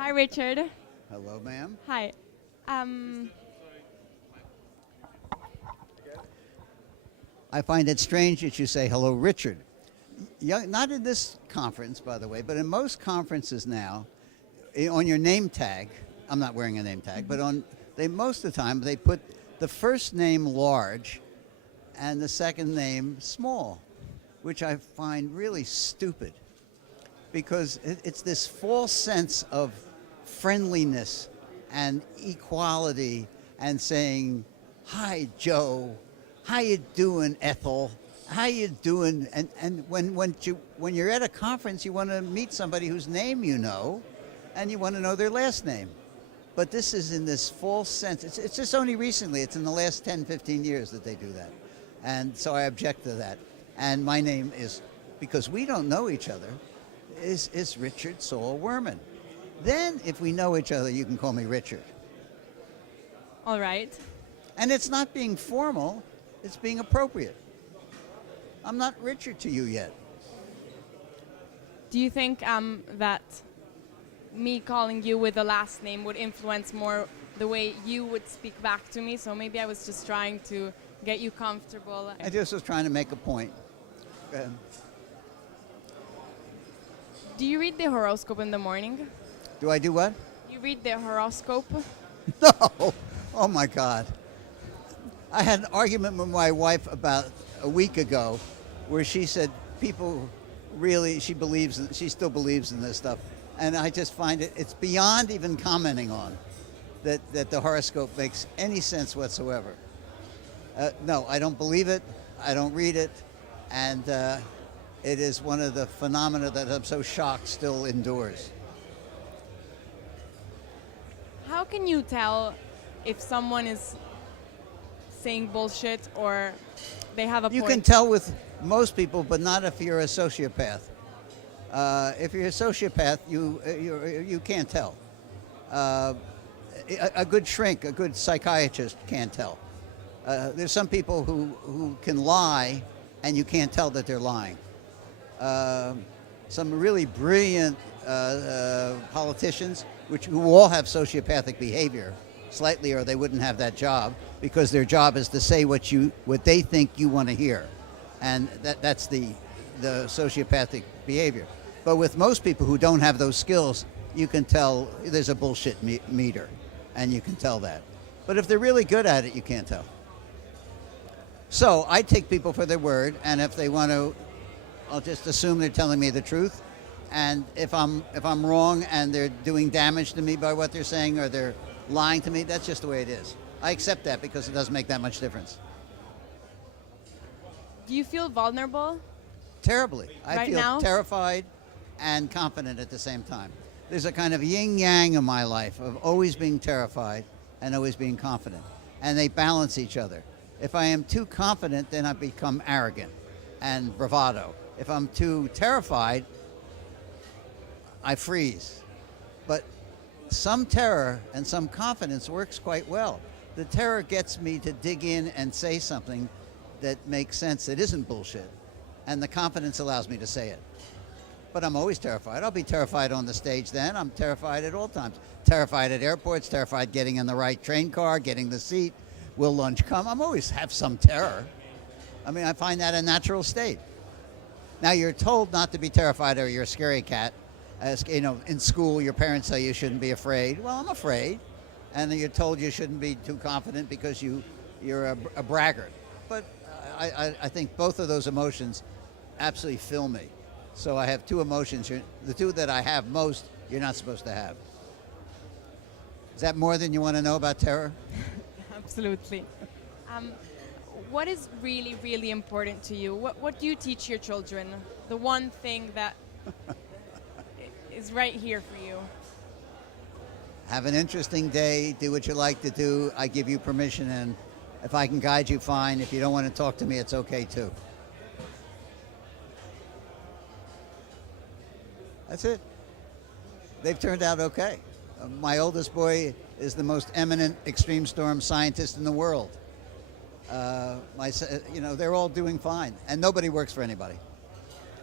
Hi, Richard. Hello, ma'am. Hi. Um, I find it strange that you say hello, Richard. Not in this conference, by the way, but in most conferences now, on your name tag, I'm not wearing a name tag, but most of the time they put the first name large and the second name small, which I find really stupid because it's this false sense of friendliness and equality and saying, "Hi, Joe. How you doing, Ethel? How you doing?" And when you're at a conference, you want to meet somebody whose name you know, and you want to know their last name. But this is in this false sense. It's just only recently. It's in the last 10, 15 years that they do that. And so I object to that. And my name is, because we don't know each other, is Richard Saul Wurman. Then, if we know each other, you can call me Richard. all right. And it's not being formal, it's being appropriate. I'm not Richard to you yet. Do you think that me calling you with the last name would influence more the way you would speak back to me? So maybe I was just trying to get you comfortable. I just was trying to make a point. Do you read the horoscope in the morning? Do I do what? You read the horoscope? No. Oh my God. I had an argument with my wife about a week ago where she said people really, she still believes in this stuff. And I just find it's beyond even commenting on that the horoscope makes any sense whatsoever. No, I don't believe it. I don't read it. And it is one of the phenomena that I'm so shocked still endures. How can you tell if someone is saying bullshit or they have a You point? can tell with most people, but not if you're a sociopath. If you're a sociopath, you can't tell. A good shrink, a good psychiatrist can't tell. There's some people who can lie, and you can't tell that they're lying. Some really brilliant politicians, who all have sociopathic behavior, slightly, or they wouldn't have that job, because their job is to say what they think you want to hear, and that's the sociopathic behavior. But with most people who don't have those skills, you can tell there's a bullshit meter, and you can tell that. But if they're really good at it, you can't tell. So I take people for their word, and if they want to, I'll just assume they're telling me the truth. And if I'm wrong and they're doing damage to me by what they're saying, or they're lying to me, that's just the way it is. I accept that because it doesn't make that much difference. Do you feel vulnerable? Terribly. I Right feel now? terrified and confident at the same time. There's a kind of yin-yang in my life of always being terrified and always being confident. And they balance each other. If I am too confident, then I become arrogant and bravado. If I'm too terrified, I freeze. But some terror and some confidence works quite well. The terror gets me to dig in and say something that makes sense, that isn't bullshit. And the confidence allows me to say it. But I'm always terrified. I'll be terrified on the stage then. I'm terrified at all times. Terrified at airports, terrified getting in the right train car, getting the seat. Will lunch come? I'm always have some terror. I mean, I find that a natural state. Now, you're told not to be terrified or you're a scary cat. As, in school, your parents say you shouldn't be afraid. Well, I'm afraid. And you're told you shouldn't be too confident because you're a braggart. But I think both of those emotions absolutely fill me. So I have two emotions. The two that I have most, you're not supposed to have. Is that more than you want to know about terror? Absolutely. What is really, really important to you? What do you teach your children? The one thing that is right here for you. Have an interesting day. Do what you like to do. I give you permission, and if I can guide you, fine. If you don't want to talk to me, it's okay too. That's it. They've turned out okay. My oldest boy is the most eminent extreme storm scientist in the world. They're all doing fine, and nobody works for anybody.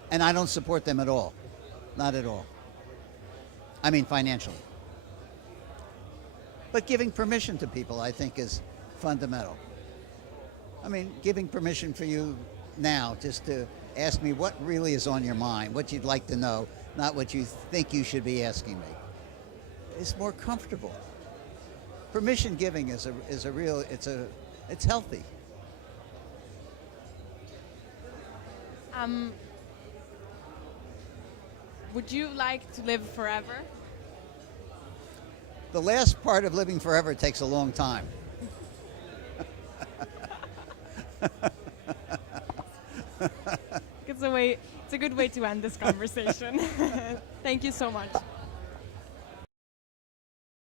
And I don't support them at all. Not at all. I mean, financially. But giving permission to people, I think, is fundamental. I mean, giving permission for you now just to ask me what really is on your mind, what you'd like to know, not what you think you should be asking me. It's more comfortable. Permission giving is a real, it's healthy. Would you like to live forever? The last part of living forever takes a long time. It's a good way to end this conversation. Thank you so much.